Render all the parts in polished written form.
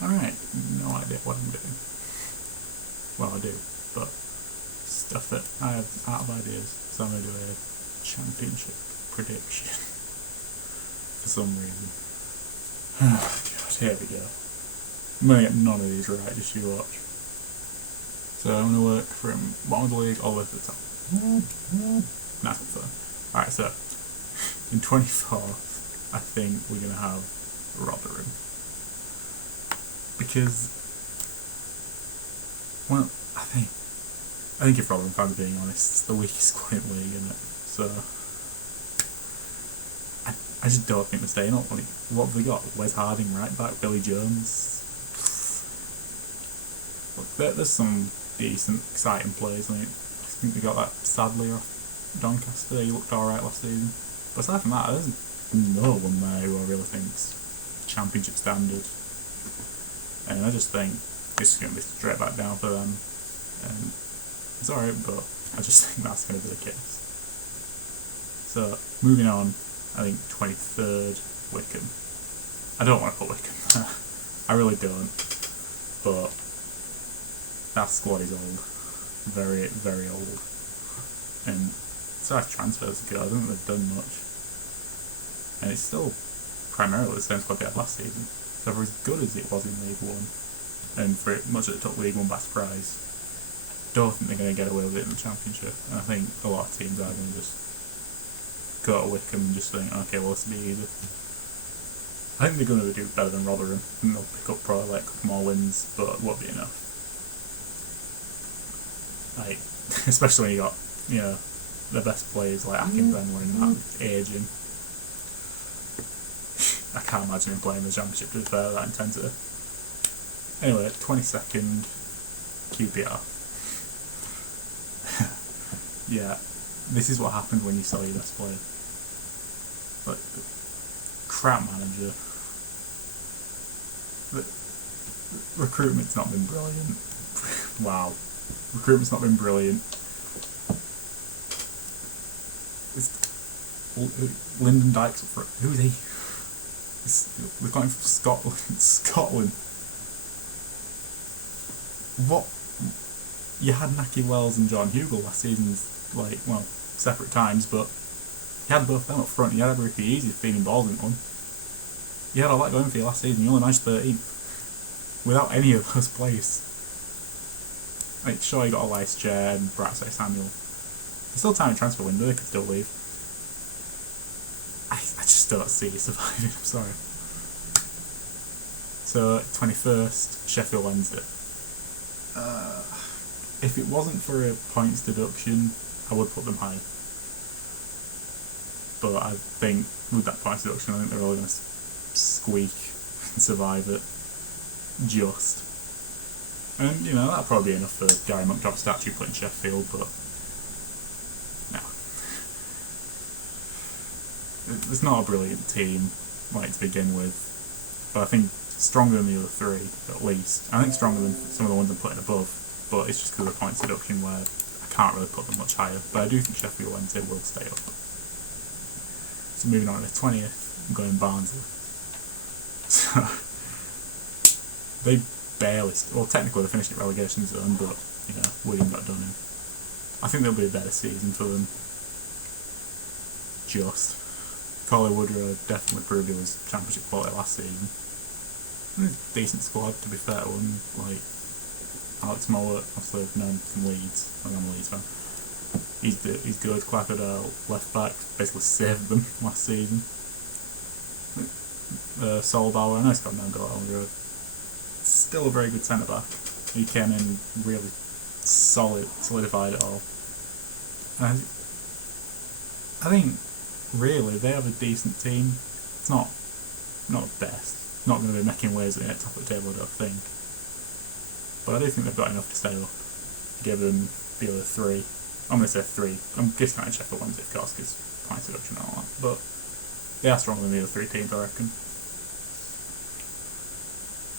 Alright, no idea what I'm doing. Well, I do, but stuff it. I have out of ideas, so I'm going to do a championship prediction for some reason. Oh god, here we go. I'm going to get none of these right, just you watch. So I'm going to work from bottom of the league all the way to the top. That's fun. Alright, so in 24th, I think we're going to have Rotherham. Because, well, I think if Rotherham fans are being honest, it's the weakest squad in the league, isn't it? So, I just don't think they're staying up. Like, what have they got? Wes Harding right back, Billy Jones. Look, there's some decent, exciting players. I think they got that Sadler off Doncaster. He looked alright last season. But aside from that, there's no one there who I really think's championship standard. And I just think it's going to be straight back down for them. And it's alright, but I just think that's going to be the case. So, moving on, I think 23rd, Wickham. I don't want to put Wickham there. I really don't. But that squad is old. Very, very old. And as far as transfers go, I don't think they've done much. And it's still primarily the same squad they had last season. So for as good as it was in League One, and for it much of it took League One by surprise, don't think they're going to get away with it in the Championship. And I think a lot of teams are going to just go to Wickham and just think, okay, well, this will be easy. I think they're going to do better than Rotherham, and they'll pick up probably like a couple more wins, but it won't be enough. Like, especially when you got, you know, the best players like Akinfenwa and that aging. I can't imagine him playing the Championship to be fair, that intensity. Anyway, 22nd, QPR. Yeah, this is what happens when you sell your best player. Like, crap manager. The recruitment's not been brilliant. Wow. Recruitment's not been brilliant. Lyndon Dykes up front. Who is he? We're going from Scotland. Scotland. What? You had Naki Wells and John Hugel last season, like, well, separate times, but you had both of them up front. You had Ricky Easy feeding balls into them. You had all that going for you last season. You only managed 13th without any of those players. Like, sure, you got Elias Chair and Brightside Samuel. There's still time in transfer window. They could still leave. I just don't see it surviving. I'm sorry. So 21st, Sheffield Wednesday. If it wasn't for a points deduction, I would put them high. But I think with that points deduction, I think they're all going to squeak and survive it. Just. And, you know, that'll probably be enough for Gary Monkdorf's statue put in Sheffield, but no. It's not a brilliant team, like, to begin with, but I think stronger than the other three, at least. I think stronger than some of the ones I'm putting above, but it's just because of the points deduction where I can't really put them much higher, but I do think Sheffield Wednesday will stay up. So moving on to the 20th, I'm going Barnsley. So, they barely, well, technically they finished at relegation zone, but, you know, William got done in. I think there'll be a better season for them. Just. Colin Woodrow definitely proved he was championship quality last season. Decent squad, to be fair to him. Like, Alex Mowatt, obviously known from Leeds. I'm a Leeds fan. He's good. Quite good left back. Basically saved them last season. Solbauer, I know he's got no goal on the road. Still a very good centre back. He came in really solidified it all. And I think really they have a decent team. It's not the best. Not going to be making waves at the top of the table, I don't think. But I do think they've got enough to stay up. Give them the other three. I'm going to say three. I'm discounting Sheffield Wednesday, of course, because points deduction and all that. But they are stronger than the other three teams, I reckon.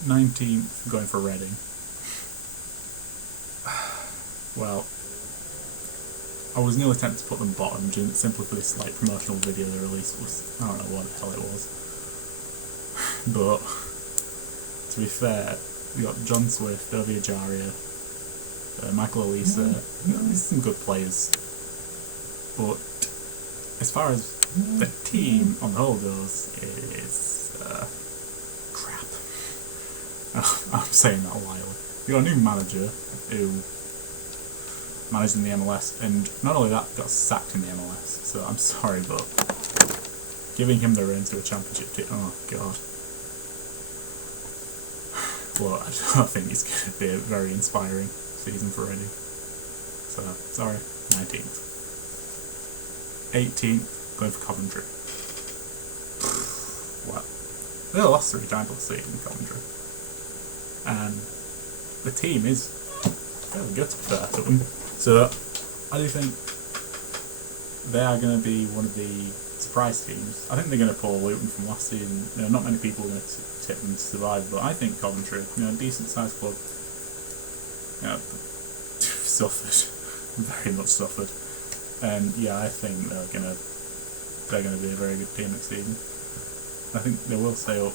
19th, going for Reading. Well, I was nearly tempted to put them bottom simply for this like promotional video they released. I don't know what the hell it was. But to be fair, we got John Swift, Ovie Ejaria, Michael Olise. There's some good players, but as far as the team on the whole goes, is crap. I'm saying that lightly. We got a new manager who managed in the MLS, and not only that, got sacked in the MLS. So I'm sorry, but giving him the reins to a championship team, oh god. Well, I don't think it's going to be a very inspiring season for Reading. So, sorry, 19th. 18th, going for Coventry. What? They lost 3 times last season, Coventry. And the team is fairly good, to be fair to them. So, I do think they are going to be one of the surprise teams. I think they're going to pull Luton from last season. Not many people are going to tip them to survive, but I think Coventry, decent sized club, suffered, very much suffered, and I think they're going to be a very good team next season. I think they will stay up.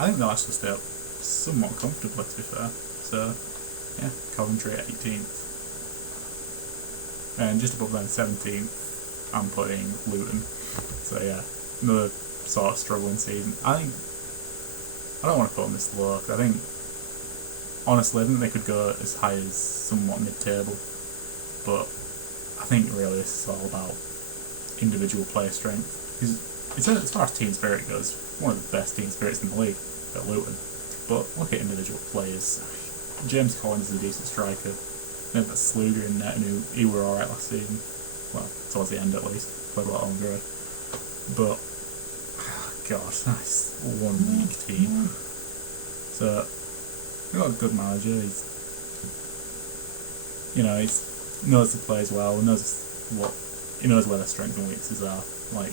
I think they'll actually stay up somewhat comfortably, to be fair. So, Coventry at 18th, and just above them 17th. I'm putting Luton. So another sort of struggling season. I don't want to put them this low, because honestly, I think they could go as high as somewhat mid-table, but I think really this is all about individual player strength. Because as far as team spirit goes, one of the best team spirits in the league at Luton. But look at individual players. James Collins is a decent striker. They had that Sluger in net, and he were alright last season. Well, towards the end at least. Played a lot on good. But, God, that's one weak team. So, we've got a good manager. He knows the players well, he knows where their strengths and weaknesses are, like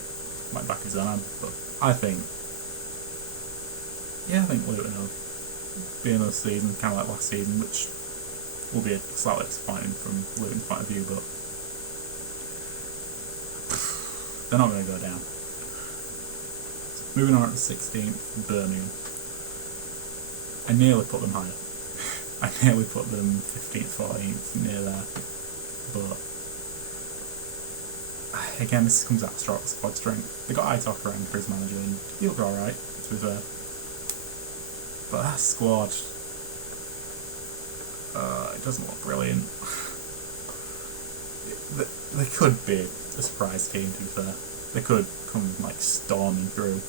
back of his hand. But I think Luton will be another season, kind of like last season, which will be slightly disappointing from Luton's point of view, but they're not going to go down. Moving on to the 16th, Birmingham. I nearly put them higher. I nearly put them 15th, 14th, near there. But again, this comes out of squad strength. They got Aitok around for his manager, and he looked alright, to be fair. But that squad, it doesn't look brilliant. They could be a surprise team, to be fair. They could come storming through,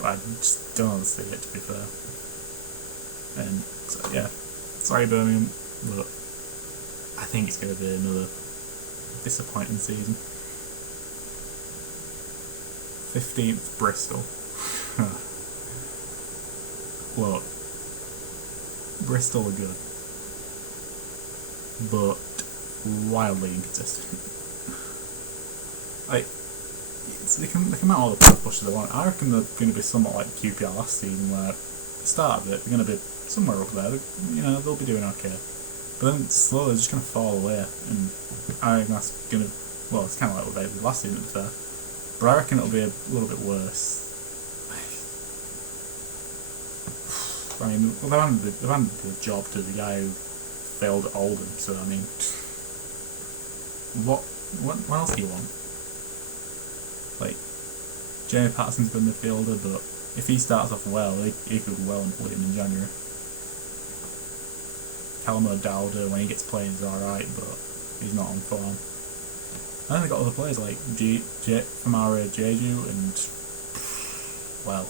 but I just don't see it, to be fair. And so sorry Birmingham, but I think it's going to be another disappointing season. 15th, Bristol. Look, Bristol are good, but wildly inconsistent. They can mount all the playoff pushes they want. I reckon they're going to be somewhat like QPR last season, where at the start of it they're going to be somewhere up there. They'll be doing okay, but then slowly they're just going to fall away, and I think that's going to. Well, it's kind of like what they did last season, to be fair. But I reckon it'll be a little bit worse. I mean, they've handed the job to the guy who failed at Oldham, so I mean, what else do you want? Jamie Patterson's a good midfielder, but if he starts off well, he could well employ him in January. Callum O'Dowda, when he gets playing, is alright, but he's not on form. And then they've got other players like Famara Jeju, and well,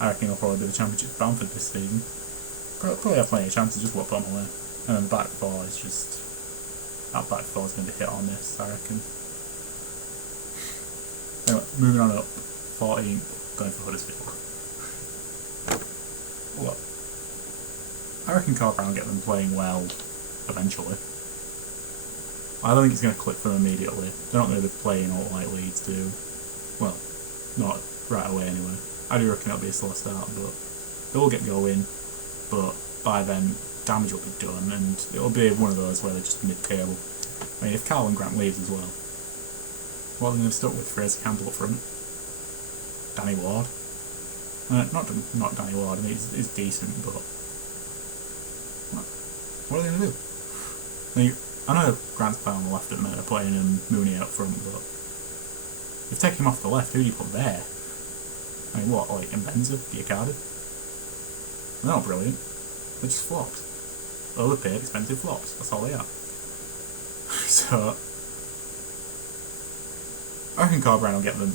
I reckon he'll probably be the championship bound for this season. Probably have plenty of chances, just won't put him away. And then the back four is just... That back four is going to be hit or miss, I reckon. Anyway, moving on up. 14, going for Huddersfield. Look, I reckon Carl Brown will get them playing well eventually. I don't think it's going to click for them immediately. They're not going to be playing all like Leeds do. Well, not right away anyway. I do reckon it'll be a slow start, but they will get going. But by then, damage will be done, and it'll be one of those where they're just mid-table. I mean, if Carl and Grant leaves as well, what are they going to be stuck with? Fraser Campbell up front? Danny Ward? Not Danny Ward. I mean, he's decent, but what are they going to do? Like, I know Grant's playing on the left at the minute, putting Mooney out front, but if you take him off the left, who do you put there? I mean, what, like Mbenza, Diakada? They're not brilliant. They're just flops. Overpaid, expensive flops. That's all they are. So, I reckon Corberán will get them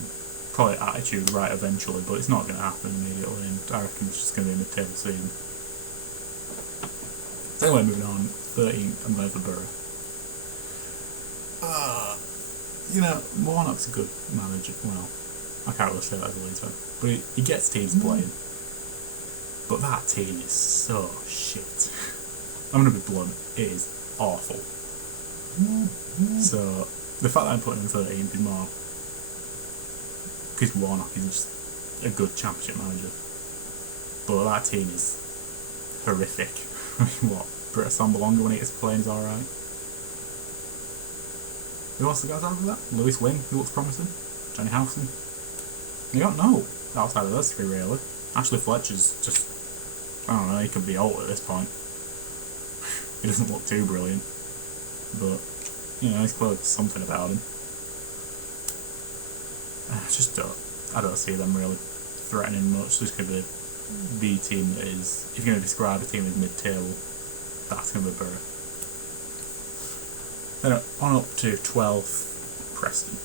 probably attitude right eventually, but it's not going to happen immediately, and I reckon it's just going to be a mid-table season. So anyway, moving on, 13th, and Leatherbury. Warnock's a good manager. Well, I can't really say that as a Leeds fan, but he gets teams playing. But that team is so shit. I'm going to be blunt, it is awful. So, the fact that I'm putting him 13th is more because Warnock is just a good championship manager. But that team is horrific. I mean, what? Britta Sambalonga when he gets playing is alright. Who else the guys after that? Lewis Wing, who looks promising. Johnny Howson. You don't know outside of those three really. Ashley Fletcher's just, I don't know, he could be old at this point. He doesn't look too brilliant. But, he's close to something about him. I don't see them really threatening much. This could be the team that is, if you're going to describe a team as mid-table, that's going to be Borough. Then on up to 12th, Preston.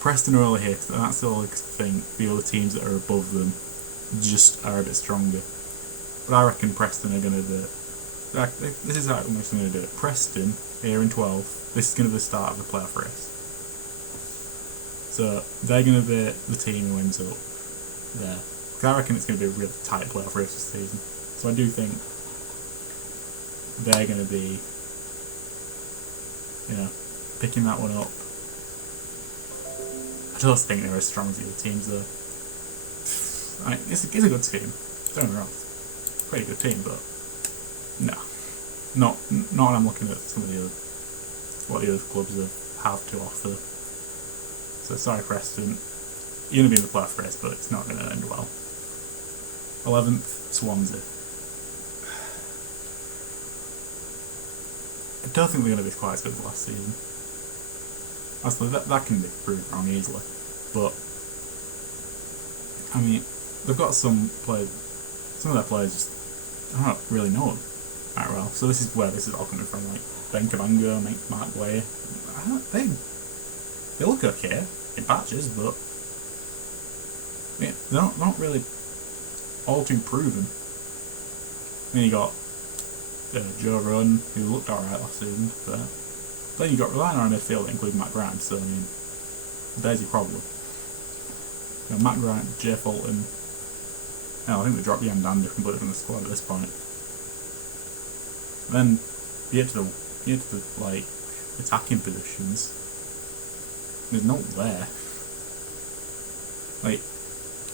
Preston are only here, and that's the only thing. The other teams that are above them just are a bit stronger. But I reckon Preston are going to do it. This is how I'm actually going to do it. Preston, here in 12th, this is going to be the start of the playoff race. So they're going to be the team who ends up there. Because I reckon it's going to be a really tight playoff race this season. So I do think they're going to be, picking that one up. I just think they're as strong as the other teams though. It's a good team. Don't get me wrong. Pretty good team, but no. Not when I'm looking at some of the other, what the other clubs have to offer. So sorry Preston. You're going to be in the playoff race, but it's not going to end well. 11th, Swansea. I don't think they're going to be quite as good as last season. Actually, that can be proved wrong easily. But, I mean, they've got some of their players just, I don't really know them that well. So this is where this is all coming from, like Ben Cavango, Mark Way. They look okay in patches, but they're not really all too proven. Then you got Joe Roden, who looked alright last season, but then you got relying on a midfield including Matt Grimes, so I mean, there's your problem. Matt Grimes, Jay Fulton, I think they dropped Ian Dander completely from the squad at this point. Then you get to the like attacking positions. There's no there. Like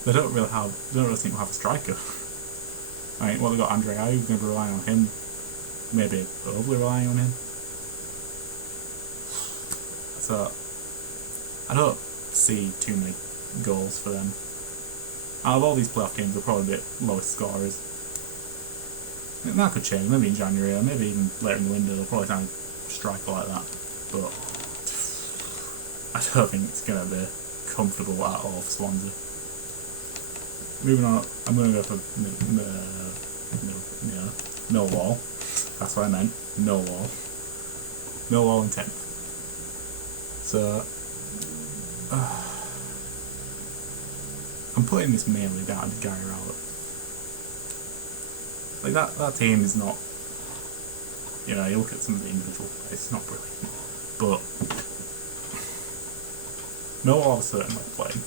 they don't really seem to have a striker. I mean, well, they got Andre Ayew, going to be relying on him. Maybe overly relying on him. So I don't see too many goals for them. Out of all these playoff teams, they'll probably be lowest scorers. And that could change, maybe in January, or maybe even later in the window, they'll probably find a striker like that. But I don't think it's going to be comfortable at all for Swansea. Moving on, I'm going to go for Millwall. That's what I meant. Millwall. Millwall in 10th. So, I'm putting this mainly down to Gary Rowett. Like that team is not, you look at some of the individual players, it's not brilliant. But Millwall have a certain way of playing,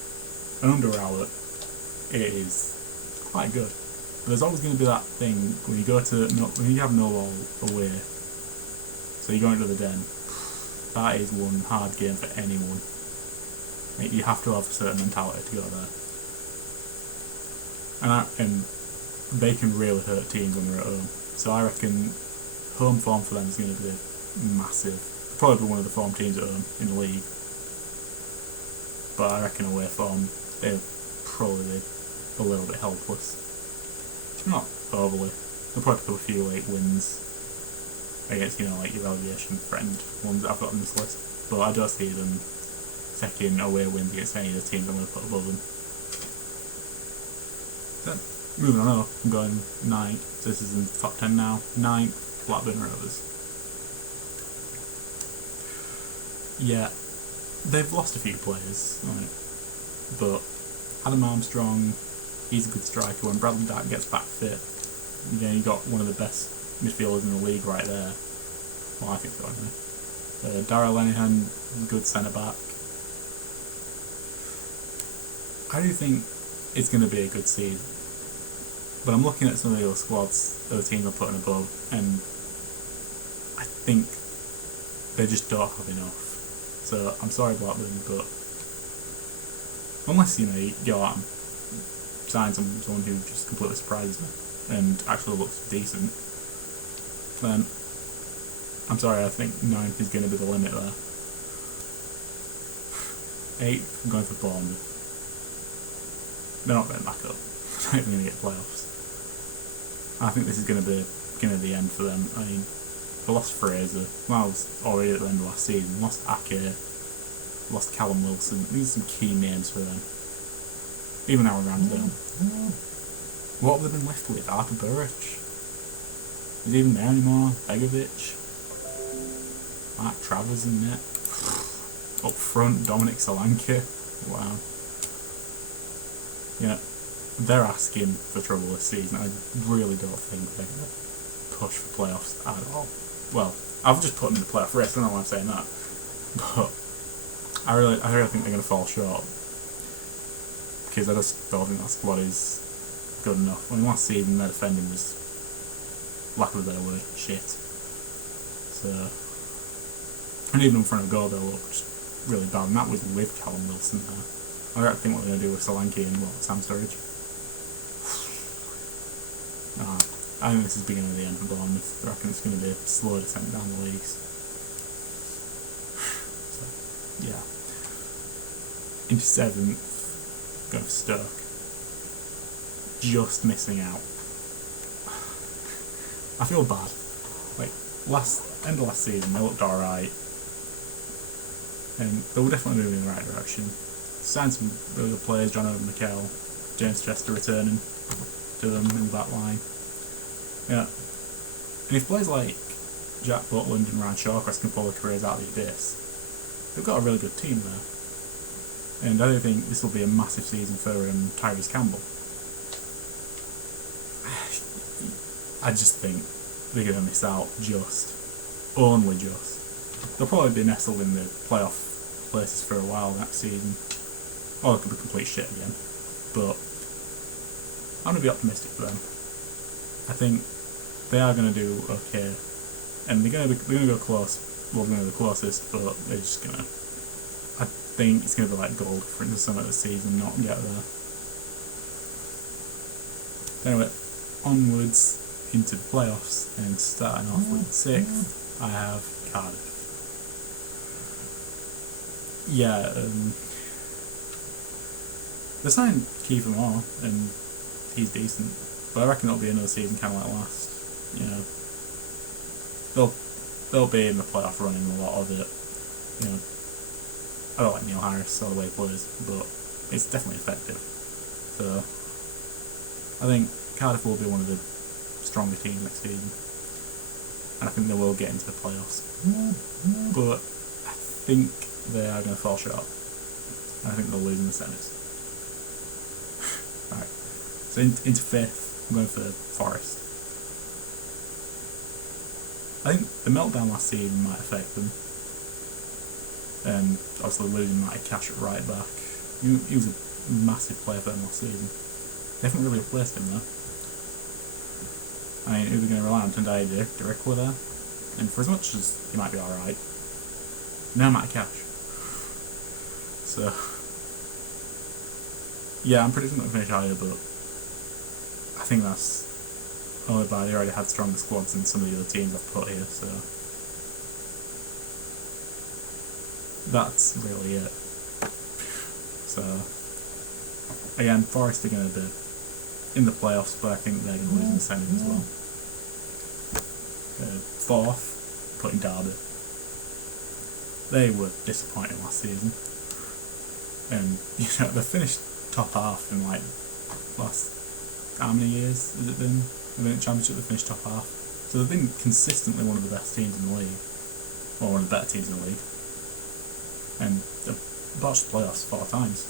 and under Rowett, it is quite good. But there's always going to be that thing when you have Millwall away, so you're going to the Den. That is one hard game for anyone. Like, you have to have a certain mentality to go there. And they can really hurt teams when they're at home. So I reckon home form for them is going to be massive. Probably one of the form teams at home in the league. but I reckon away from they're probably a little bit helpless. Not overly. They'll probably pick up a few late wins against, like your relegation threatened ones that I've got on this list. But I don't see them taking away wins against any of the teams I'm going to put above them. Then, moving on up, I'm going 9th. So this is in the top 10 now. 9th, Blackburn Rovers. Yeah, they've lost a few players, right? But Adam Armstrong, he's a good striker. When Bradley Dack gets back fit, you got one of the best midfielders in the league right there. Well, I think so anyway. Darragh Lenihan, good centre back. I do think it's going to be a good season. But I'm looking at some of the other squads, other teams I'm putting above, and I think they just don't have enough. So I'm sorry, Blackburn, but unless you go out and sign someone who just completely surprises me and actually looks decent, then I'm sorry, I think 9th is going to be the limit there. 8th, I'm going for Bournemouth. They're not going back up. They're not even going to get playoffs. I think this is going to be the end for them. I mean, they lost Fraser. Well, I was already at the end of last season. Lost Ake. Lost Callum Wilson. These are some key names for them. Even Aaron Ramsdale. What have they been left with? Arthur Burridge? Is he even there anymore? Begovic? Mark Travers in net. Up front, Dominic Solanke. Wow. They're asking for trouble this season. I really don't think they're going to push for playoffs at all. Well, I've just put them in the playoff race, I don't know why I'm saying that. But I really think they're going to fall short. Because I just don't think that squad is good enough. I mean, last season their defending was, lack of a better word, shit. So, and even in front of goal they looked really bad, and that was with Callum Wilson there. I don't think what they're going to do with Solanke and Sam Sturridge. I think this is the beginning of the end for Bournemouth. I reckon it's going to be a slow descent down the leagues. So, yeah. Into 7th, going for Stoke. Just missing out. I feel bad. Like, end of last season, they looked alright. And they were definitely moving in the right direction. Signed some really good players, John Owen Mikel, James Chester returning to them in the back line. Yeah. And if players like Jack Butland and Ryan Shawcross can pull their careers out of the abyss, they've got a really good team there. And I don't think this will be a massive season for Tyrese Campbell. I just think they're going to miss out only just. They'll probably be nestled in the playoff places for a while next season. Or it could be complete shit again. But I'm going to be optimistic for them. I think they are going to do okay. And they're going to go close. Well, they're going to be the closest, but they're just going to... I think it's going to be like gold for instance some of the season, not get there. Anyway, onwards into the playoffs, and starting off with 6th, I have Cardiff. Yeah, they signed Kiefer Moore, and he's decent, but I reckon it'll be another season kind of like last. They'll be in the playoff running a lot of it. I don't like Neil Harris or the way he plays, but it's definitely effective. So I think Cardiff will be one of the stronger teams next season, and I think they will get into the playoffs. But I think they are going to fall short. I think they'll lose in the semis. Right. So into 5th, I'm going for Forest. I think the meltdown last season might affect them. And obviously losing Matty Cash at right back. He was a massive player for them last season. They haven't really replaced him though. I mean, who are we going to rely on? Tendai Directly there? And for as much as he might be alright, no Matty Cash. So, yeah, I'm predicting them to finish higher, but I think that's only by they already had stronger squads than some of the other teams I've put here, so that's really it. So again, Forest are going to be in the playoffs, but I think they're going to lose in the semis as well. Fourth, putting Derby. They were disappointing last season, and they finished top half in like last how many years has it been? They've been at Championship. They finished top half, so they've been consistently one of the best teams in the league, or one of the better teams in the league, and they've botched the playoffs 4 times.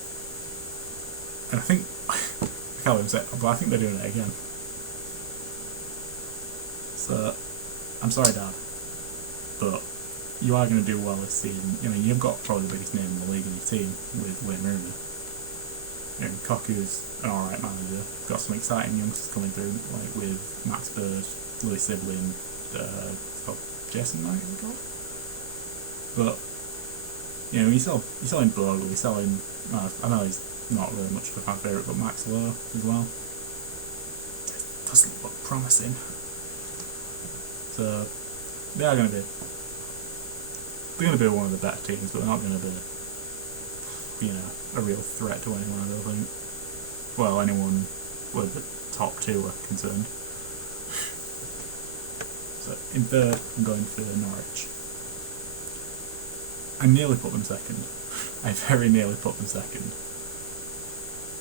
And I think I can't believe it, but I think they're doing it again. So I'm sorry, Dad, but you are going to do well this season. You've got probably the biggest name in the league in your team with Wayne Rooney. And Koku's an alright manager. Got some exciting youngsters coming through, like with Max Bird, Louis Sibley, and Jason Knight, is it called? But you're selling Bogle, you're selling. I know he's not really much of a fan favourite, but Max Lowe as well. Doesn't look promising. So they are going to be. They're going to be one of the better teams, but they're not going to be, a real threat to anyone, I don't think. Well, anyone with the top 2 are concerned. So in third, I'm going for Norwich. I nearly put them second. I very nearly put them second.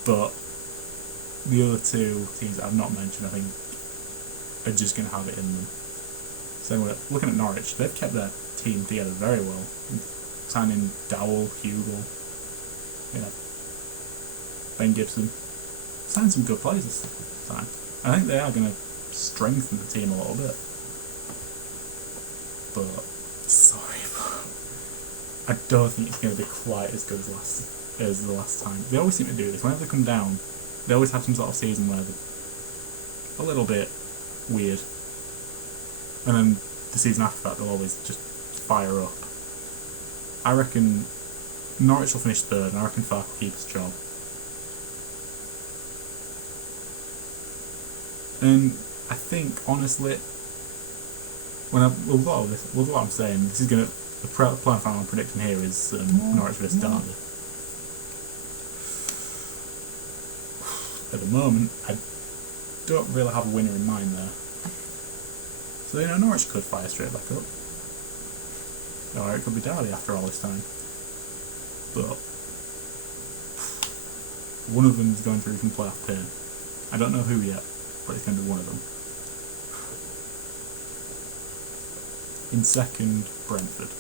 But the other 2 teams that I've not mentioned, I think, are just going to have it in them. So we're looking at Norwich. They've kept their team together very well. Signing Dowell, Hugo, Ben Gibson. Signed some good players this time. I think they are going to strengthen the team a little bit. But, sorry, but I don't think it's going to be quite as good as the last time. They always seem to do this. Whenever they come down, they always have some sort of season where they're a little bit weird. And then the season after that, they'll always just fire up. I reckon Norwich will finish third, and I reckon Farke will keep his job. And I think, honestly, with what I'm saying, this is going to, the plan final I'm predicting here is Norwich versus Derby. At the moment, I don't really have a winner in mind there. So, Norwich could fire straight back up. Or it could be Derby after all this time. But one of them is going through from playoff pain. I don't know who yet, but it's going to be one of them. In second, Brentford.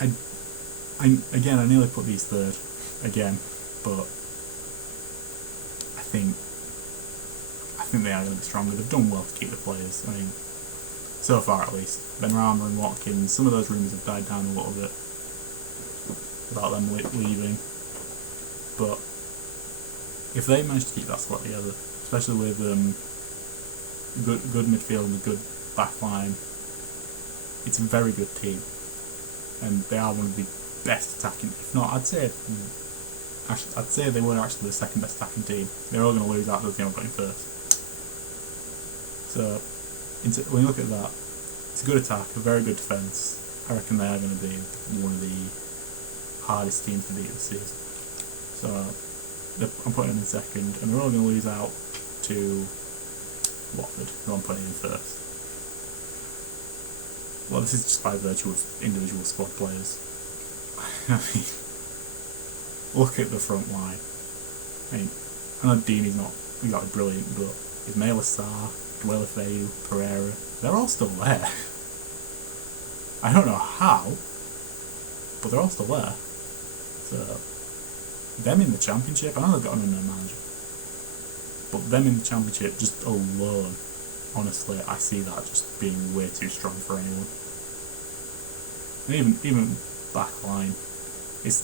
I nearly put these third again, but I think they are going to be stronger. They've done well to keep the players. So far at least. Benrahma and Watkins, some of those rumours have died down a little bit about them leaving. But if they manage to keep that squad together, especially with good midfield and a good back line, it's a very good team. And they are one of the best attacking, if not, I'd say they were actually the second best attacking team. They're all going to lose out to the team I'm going first. So, when you look at that, it's a good attack, a very good defence. I reckon they are going to be one of the hardest teams to beat this season. So, I'm putting them in second, and they're all going to lose out to Watford, who I'm putting in first. Well, this is just by virtue of individual squad players. Look at the front line. I know Deeney's not exactly brilliant, but Ismaila Sarr, Dwele Feu, Pereira, they're all still there. I don't know how, but they're all still there. So, them in the Championship, I know they've got an unknown manager, but them in the Championship just alone, honestly, I see that just being way too strong for anyone. And even back line, it's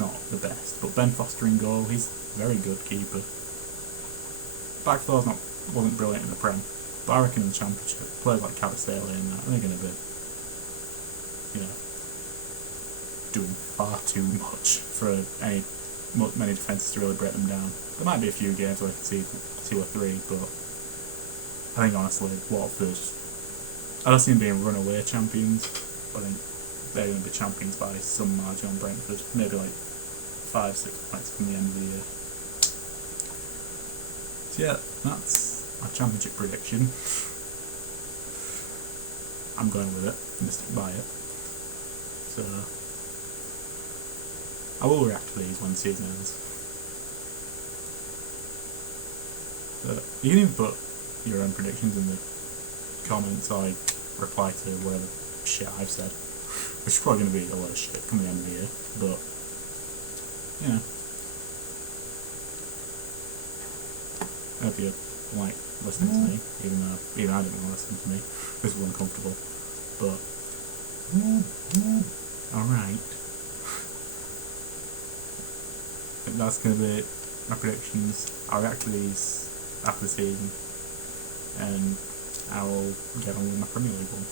not the best, but Ben Foster in goal, he's a very good keeper. Back four's wasn't brilliant in the Prem, but I reckon in the Championship, players like Kabasele and that, they're going to be, doing far too much for many defences to really break them down. There might be a few games where I can see 2 or 3, but I think honestly, Watford, I don't see them being runaway champions, but I think they're going to be champions by some margin on Brentford, maybe like 5-6 points from the end of the year. So yeah, that's my championship prediction. I'm going with it, I'm going to stick by it. So I will react to these when the season ends. But you can even put your own predictions in the comments, or reply to whatever shit I've said, which is probably going to be a lot of shit come the end of the year, but you know, I hope you like listening to me, even I didn't want to listen to me, this was uncomfortable, but alright. I think that's going to be my predictions. I'll react to these after the season, and I will get on with my Premier League one.